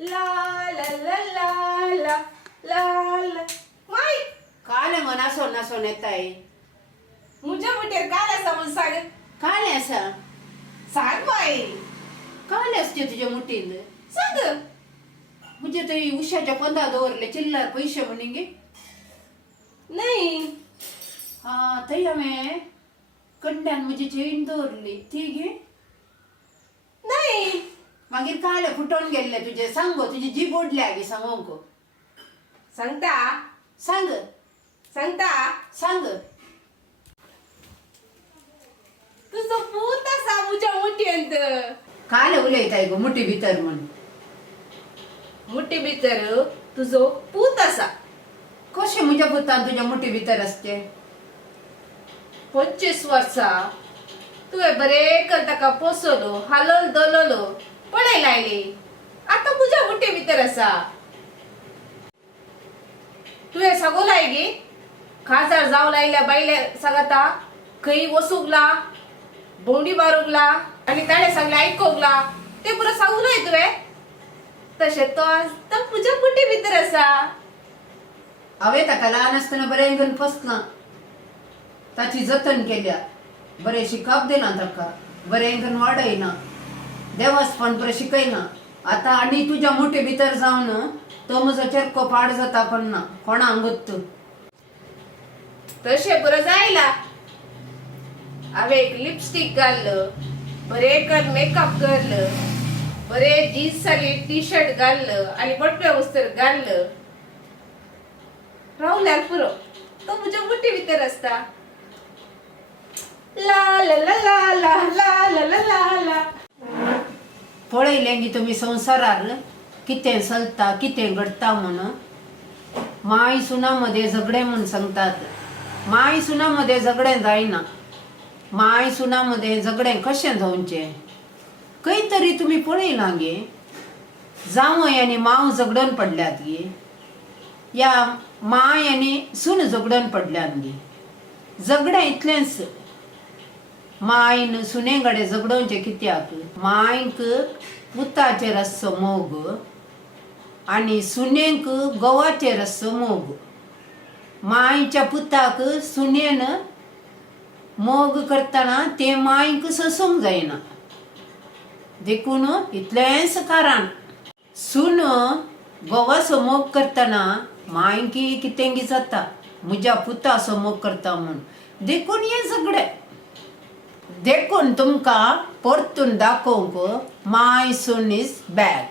ला ला ला ला ला ला ला माई काले मना सोना सोनेताई मुझे मुठे काला समज सांग काले असं सांग माई काले असते तुझ्या मुठीत सांग म्हणजे तरी उशाच्या 15 दोरले चिल्लर पैसे म्हणेंगे नाही हा तई हमें कंड्यान म्हणजे चेन दोरली ती घे नाही मागीर काले फुटून गेले तुझे सांगो तुझी जीभ ओढली आगी सांगो सांगता सांग सांगता सांग तुझं पूत असा मुझ्या मुठ्यंत काले उलयताय गो मुठी भितर म्हण मुठी भितर तुझो पूत असा कशे म्हज्या पुतान तुझ्या मुठी भितर असते 25 वर्षा तुवें बरे कर ताका पोसलो हालल दललो पळय लायली आता तुझ्या मुठे भितर असा तुवें सगो लायगी खाजार जाव लायल्या बायले सांगता खंय वसूगला भोंवडी मारूगला आणि ताणे सांगले ऐकूगला ते पुरो सांगू नये तुवें तशें तो आता तुझ्या मुठे भितर असा हांवें ताका ल्हान आसतना बरें घेवन पोसलां ताची जतन केल्या बरें शिकप दिना ताका बरें घेवन वाडयना देवासपण बरें शिकयना आतां आनी तुज्या मुठी भितर जावन तो म्हजो चेरको पाड जाता पण ना कोणाक गुत्त तशें बरो जायला हांवें एक लिपस्टिक घाल्लं बरें कर मेकअप करलं बरें जीन्स साली टी शर्ट घाल्लं आणि बटव्या उस्तर घाल्लं रावल्यार पुरो तो म्हज्या मुठी भितर असता ला ला ला ला ला ला ला ला ला ला पळयलें की तुमी संवसारार कितें चलता कितें घडटा म्हूण माय सुना मध्ये झगडे म्हूण सांगतात माय सुना मध्ये झगडें जायना माय सुना मध्ये झगडें कशें जावचें खंय तरी तुमी पळयलां गे जावय आनी मांव झगडून पडल्यात गे या माय आनी सून झगडून पडल्यात गे झगडें इतलेंच मायन सुनेकडे झगडोवचें कित्याक मायक पुताचेर आसचो मोग आनी सुनेक गवाचेर आसचो मोग मायच्या पुताक सुनेन मोग करतना ते मायक सोसूंक जायना देखून इतलेंच कारण सून गवाचो मोग करतना मायकी कितेंगी जाता म्हज्या पुताचो मोग करता म्हूण देखून हें झगडें देखून तुमकां परतून दाखोवंक माय सून इज बॅड